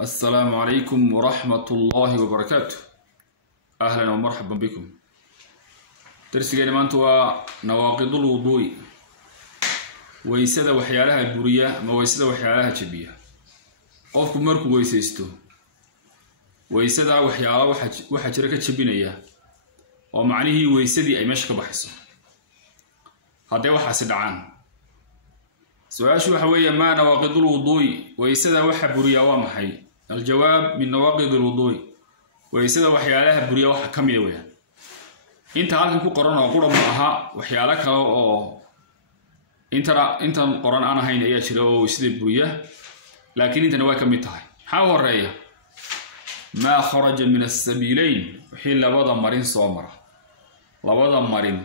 السلام عليكم ورحمة الله وبركاته. أهلا ومرحبا بكم. درسنا مانتوا نواقض الوضوء ويسد وحيالها البرية ما ويسد وحيالها جبية. قفكم مركو ويسيستو ويسد وحيالها وحجرك جبينية ومعنيه ويسدي أي مشك بحسه. هذا وحاسد عن سؤال شو حوية ما نواقض الوضوء ويسد وحبرية ومحي. الجواب من نواقض الوضوء ويسد وحيالها بريا وحكم يويا انت halkan ku qoran oo qura ma aha waxyaalo kale oo inta qoran aan ahayn ayaa jira oo isla buriya laakiin intana way kamid tahay ha horeeya ma kharaja min as-sabilayn wixii labada marin soo mara labada marin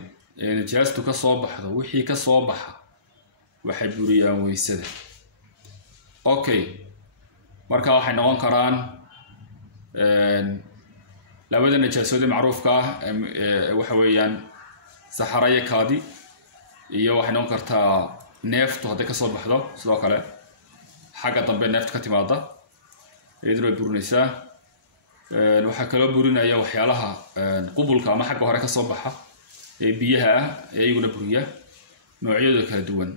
ee najaastu ka soo baxdo wixii ka soo baxa waxay buriyaan waysada okay marka waxay noqon karaan labada najaasood macruufka ah waxa weeyaan saxaraya kaadi iyo waxay noqon kartaa neeftu haday ka soo baxdo sidoo kale xagga dambe neeftu ka timaada iyadoo ay burinaysaa waxa kale burinaya waxyaalaha qubulka ama xagga hore ka soo baxa ee biyaha ah ee iyaguna buriya noocyada kala duwan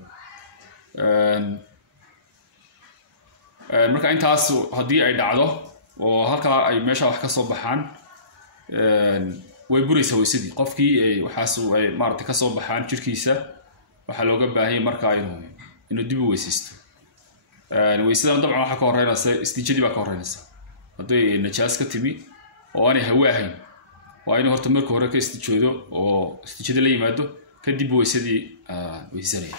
marka intaas hadii ay dhacdo oo halka ay meesha wax ka soo baxaan way buraysaa waysadii qofkii waxaas ay maartay ka soo baxaan jirkiisa waxa looga baahan marka inuu dib u weysaysto waysadana dabcan waxa ka horeynaysa istijadi baa ka horeynaysa haday najaas ka timi oo aan hawo ahayn waa inuu horta marka hore ka istijoodo oo istijada la yimaado kadib waysadii waysanaya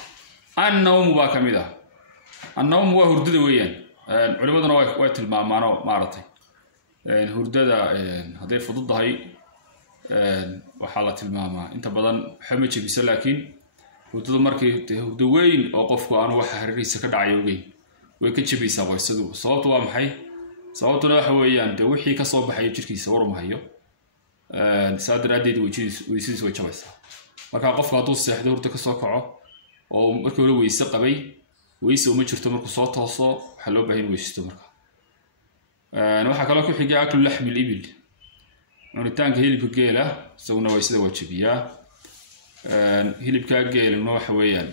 annawm baa kamid ah annawm waa hurdada weeyaan culimaduna way tilmaamaan maartay hurdada haday fududahay waxa la tilmaamaa inta badan xama jabisa laakiin hurdada markay hurdo weyn oo qofku aan wax xiriirisa ka dhacayo way ka jabaysaa waysadu sababtu waa maxay sababtuna waxa weeyaan wixii ka soo baxay jirkiisa warmahayo saadaradeed waysiis way jabaysaa marka qofku hadduu seexdo hurdo ka soo kaco oo markii hore wayse qabay wayse uma jirto markuu soo tooso waxa loo baahan waysto marka waxa kale ku xiga aklu lahm al-ibil cunitaanka hilibka geela isaguna way sida wajibiya hilibka geelna waxa weeyaan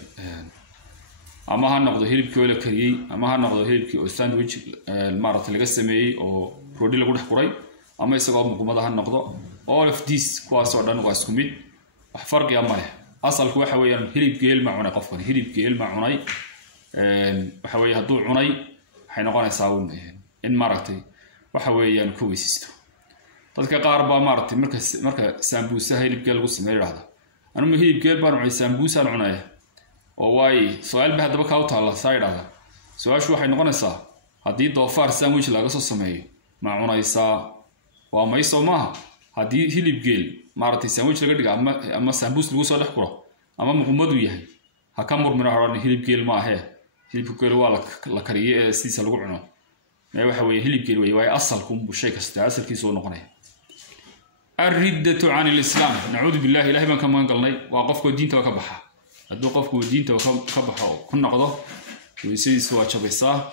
ama ha noqdo hilibkii wala kariyay ama ha noqdo hilibkii oo sandwich maarata laga sameeyay oo roodi lagu dhex quray ama isagoo muqmada ha noqdo all of this kuwaas oo dhan waa isku mid wax farqi ah ma leh asalku waxa weeyaan hilib geel ma cunay qofkan hilib geel ma cunay waxa weey haduu cunay waxay noqonaysaa in maaragtay waxa weeyaan ku weysisto dadka qaar baa maaragtay marka sambuusa hilibka lagu sameeyo raada anu hilibka baan cunay sambuusa cunay oo way su'aal baa hadaba ka taala saayada su'aashu waxay noqonaysaa hadii doofaar sandwich laga soo sameeyo ma cunaysaa waa ma isoomaa hadii hilib geel maaragtay sandwich laga dhigo ama sambuus lagu soo dhex kuro ama muqmadu yahay ha ka murmina horan hilib geel ma aha hilibka geel waa la kariyay siisa lagu cuno waxa weey hilib geel way asalku shay kasta asalkiisu noqonaya الردة عن الإسلام نعوذ بالله إلهي من كمان قلني وقفك دينته وكبحه هدو قفك دينته وكبحه كنا قضاه ويسيد سوا شبيصة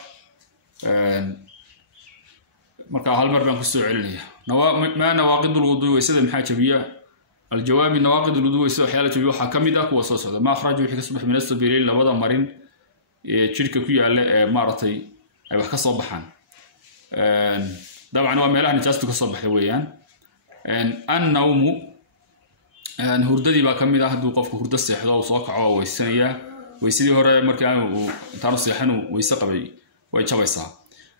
مركا هالمر بان كسو علنية ما نواقض الوضوء ويسيد محاجة بيا الجواب نواقض الوضوء ويسيد حيالة بيا حكمدك وصوصة ما أخرجوا حكا صبح من السبيلين لبضا مرين شركة كوية مارتي أي وحكا صبحان طبعا وميلها نجاستو كصبح ويان النوم هرددي baa kamid ah haduu qofku hurdo seexdo oo soo kaco waysanaya waysidii hore markaa uu intaan seexano waysa qabay way jabaysaa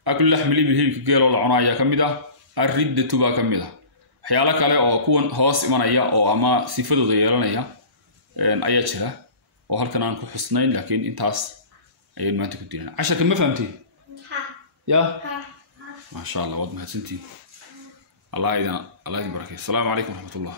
aklu lahm al-ibil hilibka geel oo la cunaaya kamid ah ar-riddatu baa kamid ah waxyaalo kale oo kuwan hoos imanaya oo ama sifadooda yeelanaya ayaa jira oo halkan aan ku xusnayn laakiin intaas ay maanta ku diinaa casharka ma fahamtay ya ما شاء الله وضع مهتنتي الله يبارك. السلام عليكم ورحمة الله.